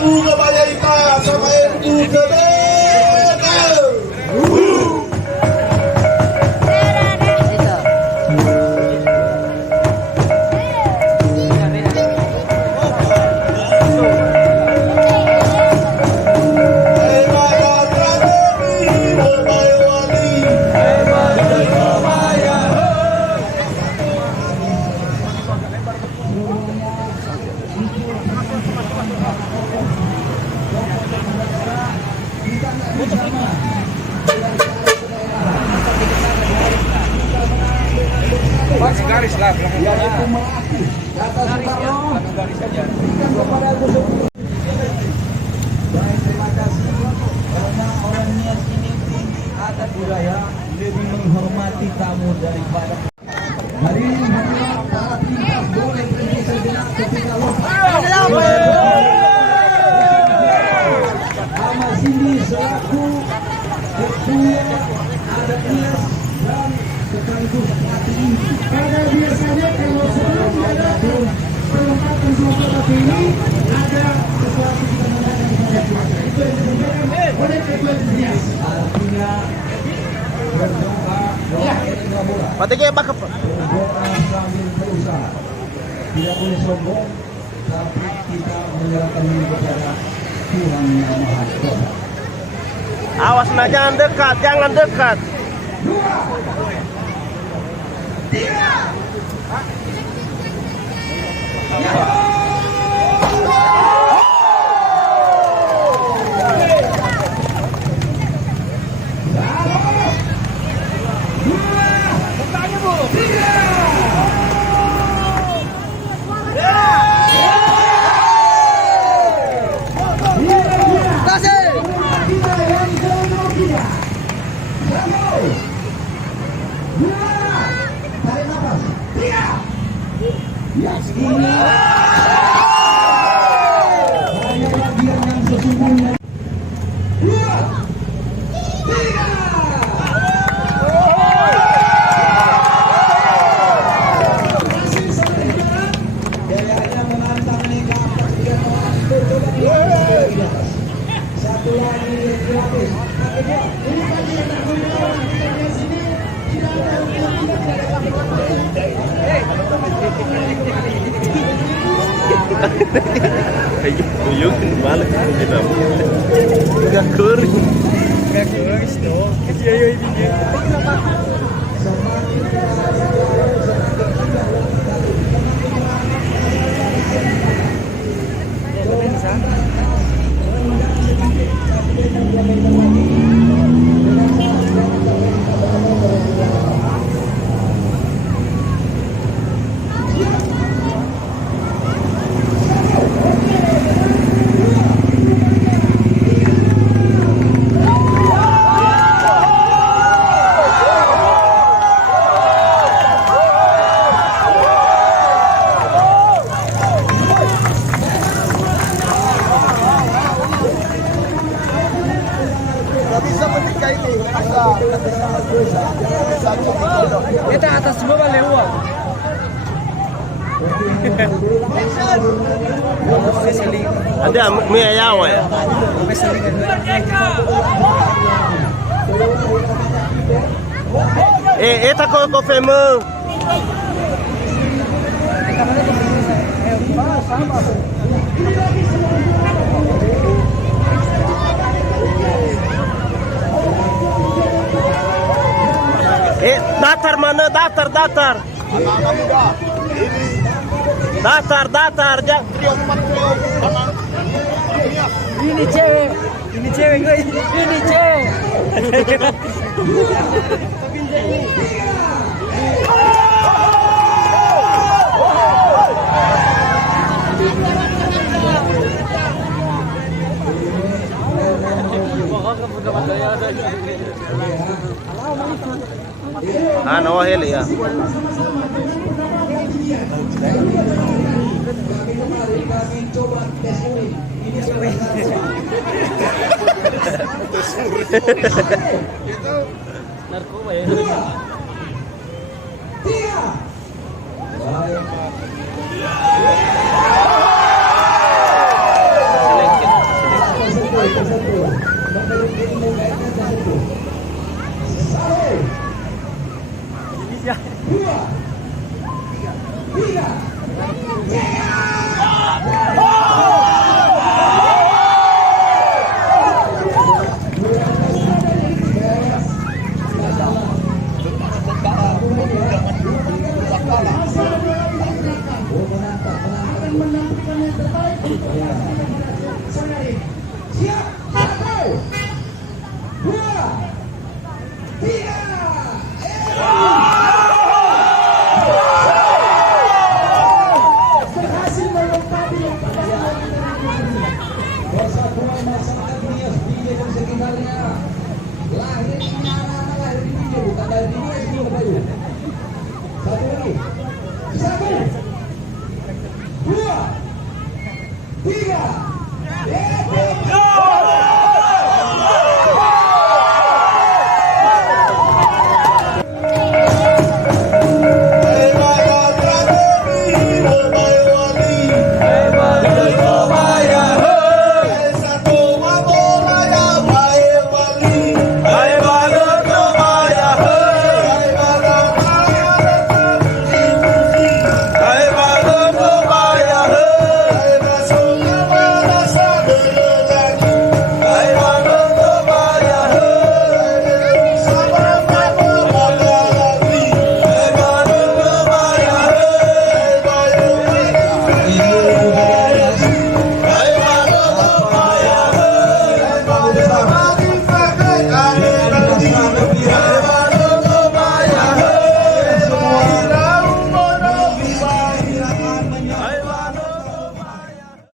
bunga Mayaita sama ibu kedeka. Garis lah, belakang garis saja. Terima kasih karena orang niat ini ada budaya lebih menghormati tamu daripada hari ini para pintar boleh pergi sejenak ketika sama sini selaku ketua ada niat dan sekaligus pelatih ini. Karena biasanya kalau sebelum ada perlengkapan seperti ini ada sesuatu kita mengadakan di sana. Itu yang disampaikan oleh ketua Nias. Artinya berdoa doa ekstra bola. Patiknya bakap. Berdoa sambil berusaha. Tidak boleh sombong, tapi kita menyerahkan diri kepada Tuhan Yang Maha Kuasa. Awas nah, jangan dekat, jangan dekat. 2, 3. Satu lagi gratis. Ini tadi yang tak boleh orang kita di sini tidak ada Uyuk balik kita. Udah kering. Enggak guys, tuh. Kecil ayo ini. Kita atas semua balik uang. Ada mie ayam ya. Eta kok femo. Datar mana? Datar. Anak-anak muda ini Datar. Ini cewek guys. Ini cewek. Ano heli ya. Narkoba ya. Selengkit. melaksanakan